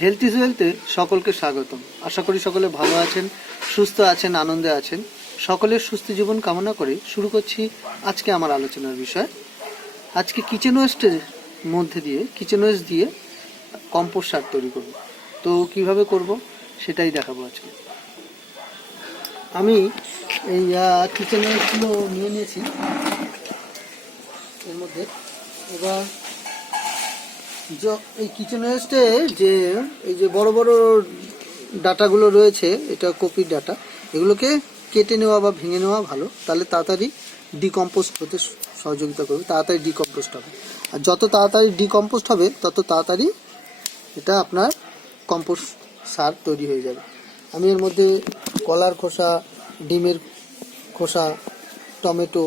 Health is ওয়েলথে সকলকে স্বাগতম। আশা করি সকলে ভালো আছেন, সুস্থ আছেন, আনন্দে আছেন। সকলের সুস্থ জীবন কামনা করে শুরু করছি আজকে আমার আলোচনার বিষয়। আজকে কিচেন ওয়েস্টের মধ্যে দিয়ে কিচেন ওয়েস্ট দিয়ে কম্পোস্ট সার তৈরি করব। তো কীভাবে করব সেটাই দেখাবো আজকে। আমি এই কিচেন ওয়েস্টগুলো নিয়ে নিয়েছি। এর মধ্যে এবার এই কিচেন ওয়েস্টে যে, এই যে বড় বড় ডাটাগুলো রয়েছে, এটা কপির ডাটা, এগুলোকে কেটে নেওয়া বা ভেঙে নেওয়া ভালো। তাহলে তাড়াতাড়ি ডিকম্পোস্ট হতে সহযোগিতা করবে, তাড়াতাড়ি ডিকম্পোস্ট হবে। আর যত তাড়াতাড়ি ডিকম্পোস্ট হবে, তত তাড়াতাড়ি এটা আপনার কম্পোস্ট সার তৈরি হয়ে যাবে। আমি এর মধ্যে কলার খোসা, ডিমের খোসা, টমেটো,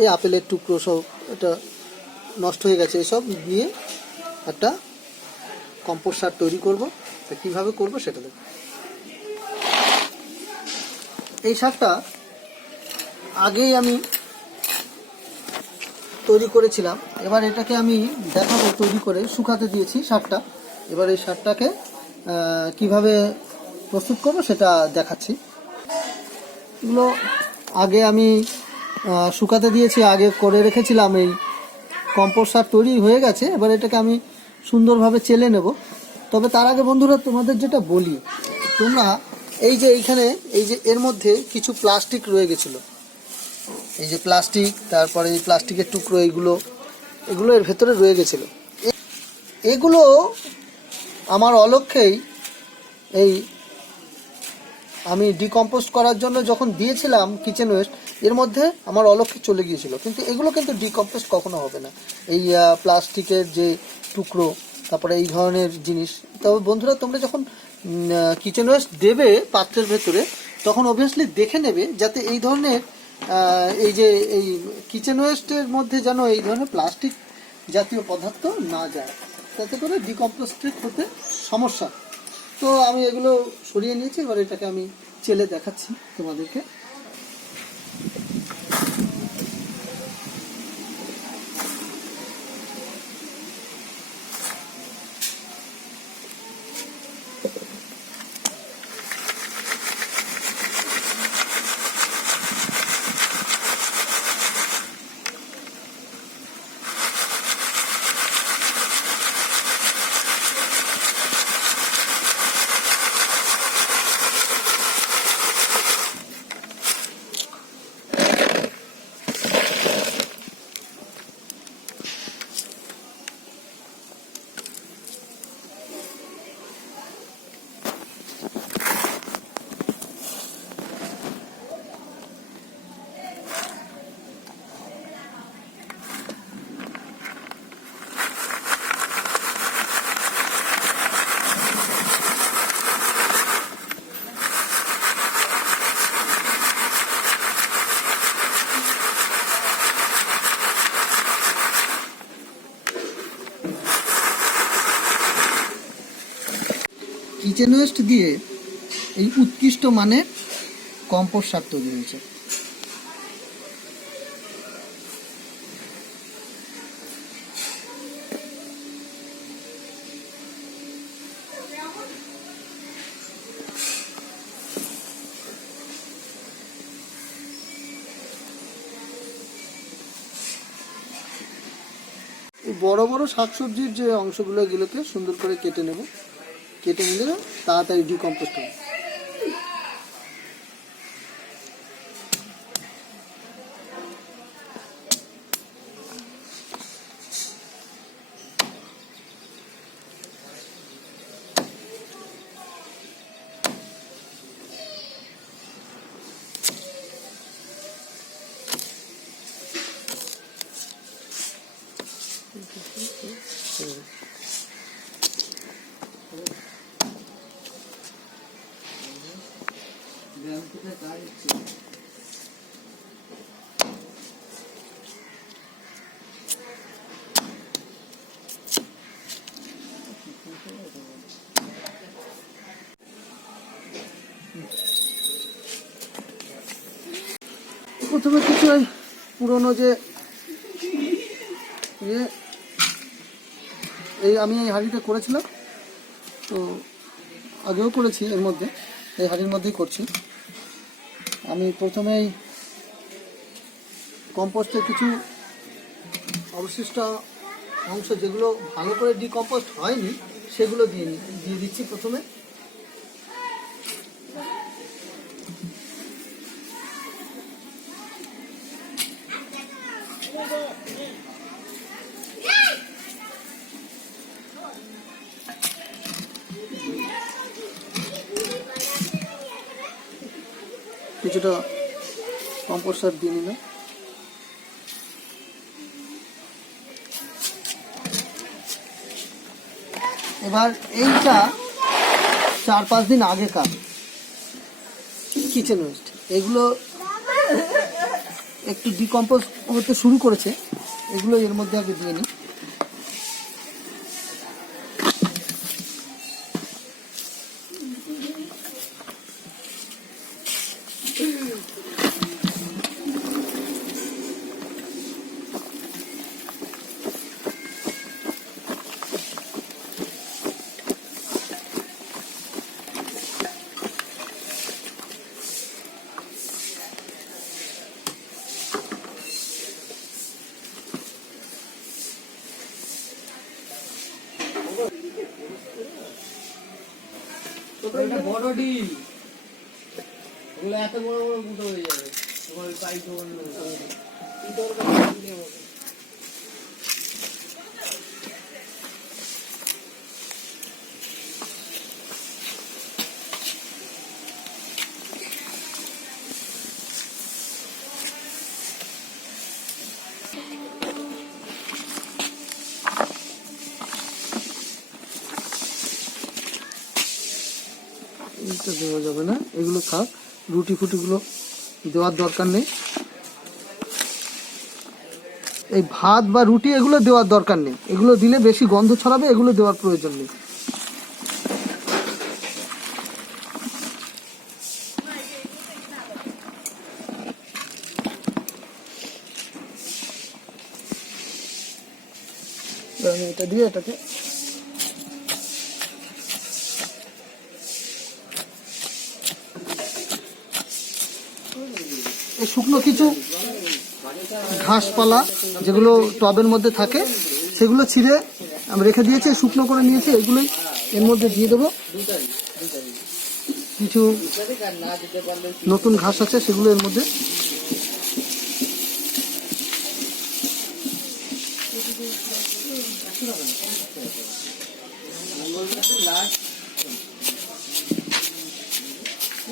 এই আপেলের টুকরো সব এটা নষ্ট হয়ে গেছে, এসব দিয়ে একটা কম্পোস্ট সার তৈরি করব। তা কীভাবে করব সেটা দেখো। এই সারটা আগেই আমি তৈরি করেছিলাম। এবার এটাকে আমি দেখাবো তৈরি করে, শুকাতে দিয়েছি সারটা। এবার এই সারটাকে কীভাবে প্রস্তুত করব সেটা দেখাচ্ছি। এগুলো আগে আমি শুকাতে দিয়েছি, আগে করে রেখেছিলাম। এই কম্পোস্ট সার তৈরি হয়ে গেছে। এবার এটাকে আমি সুন্দরভাবে চেলে নেব। তবে তার আগে বন্ধুরা তোমাদের যেটা বলি, তোমরা এই যে এইখানে, এই যে এর মধ্যে কিছু প্লাস্টিক রয়ে গেছিল। এই যে প্লাস্টিক, তারপরে এই প্লাস্টিকের টুকরো এইগুলো, এগুলো এর ভেতরে রয়ে গেছিল। এগুলো আমার অলক্ষ্যেই এই আমি ডিকম্পোস্ট করার জন্য যখন দিয়েছিলাম কিচেন ওয়েস্ট এর মধ্যে আমার অলক্ষে চলে গিয়েছিল। কিন্তু এগুলো কিন্তু ডিকম্পোস্ট কখনো হবে না। এই প্লাস্টিকের যে টুকরো, তারপরে এই ধরনের জিনিস। তবে বন্ধুরা, তোমরা যখন কিচেন ওয়েস্ট দেবে পাত্রের ভেতরে, তখন অবভিয়াসলি দেখে নেবে যাতে এই ধরনের এই যে, এই কিচেন ওয়েস্টের মধ্যে যেন এই ধরনের প্লাস্টিক জাতীয় পদার্থ না যায়। তাতে করে ডিকম্পোস্টেড হতে সমস্যা। তো আমি এগুলো সরিয়ে নিয়েছি। এবার এটাকে আমি চেলে দেখাচ্ছি তোমাদেরকে। কিচেন ওয়েস্ট দিয়ে এই উৎকৃষ্ট মানের কম্পোস্ট সার তৈরি হয়েছে। বড় বড় শাকসবজির যে অংশগুলো এগুলোকে সুন্দর করে কেটে নেব। কেটে নিলে তাড়াতাড়ি ডিকম্পোস্ট হবে প্রথমে কিছু ওই পুরনো যে ইয়ে এই আমি এই হাঁড়িটা করেছিলাম, তো আগেও করেছি এর মধ্যে, এই হাঁড়ির মধ্যেই করছি। আমি প্রথমেই কম্পোস্টের কিছু অবশিষ্ট অংশ যেগুলো ভালো করে ডিকম্পোস্ট হয়নি, সেগুলো দিয়ে দিয়ে দিচ্ছি প্রথমে। কিছুটা কম্পোস্ট সার দিয়ে নিলাম। এবার এইটা চার পাঁচ দিন আগেকার কিচেন ওয়েস্ট এগুলো একটু ডিকম্পোজ হতে শুরু করেছে। এগুলো এর মধ্যে আগে দিয়ে নিই। এটা বড় ডিম ওগুলো এত বড় বড় গুঁটো হয়ে যাবে। তোমার পাইপ এইটা দেওয়া যাবে না। এগুলো থাক রুটি ফুটিগুলো দেওয়ার দরকার নেই। এই ভাত বা রুটি এগুলো দেওয়ার দরকার নেই। এগুলো দিলে বেশি গন্ধ ছড়াবে, এগুলো দেওয়ার প্রয়োজন নেই। এটা দিয়ে এটাকে শুকনো কিছু ঘাসপালা যেগুলো টবের মধ্যে থাকে, সেগুলো ছিঁড়ে আমি রেখে দিয়েছি, শুকনো করে নিয়েছি, এগুলোই এর মধ্যে দিয়ে দেবো। কিছু নতুন ঘাস আছে, সেগুলো এর মধ্যে।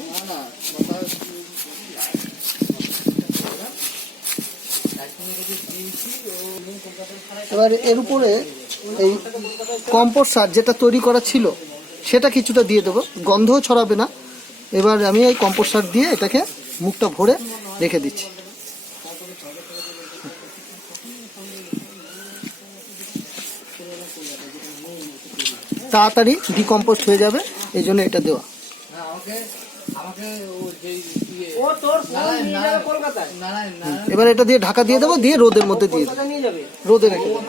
না না কথা এবার এর উপরে এই কম্পোস্ট সার যেটা তৈরি করা ছিল, সেটা কিছুটা দিয়ে দেবো। গন্ধও ছড়াবে না। এবার আমি এই কম্পোস্ট সার দিয়ে এটাকে মুখটা ভরে রেখে দিচ্ছি। তাড়াতাড়ি ডিকম্পোস্ট হয়ে যাবে, এই জন্য এটা দেওয়া। এবার এটা দিয়ে ঢাকা দিয়ে দেবো দিয়ে রোদের মধ্যে দিয়ে রোদে রেখে দেবো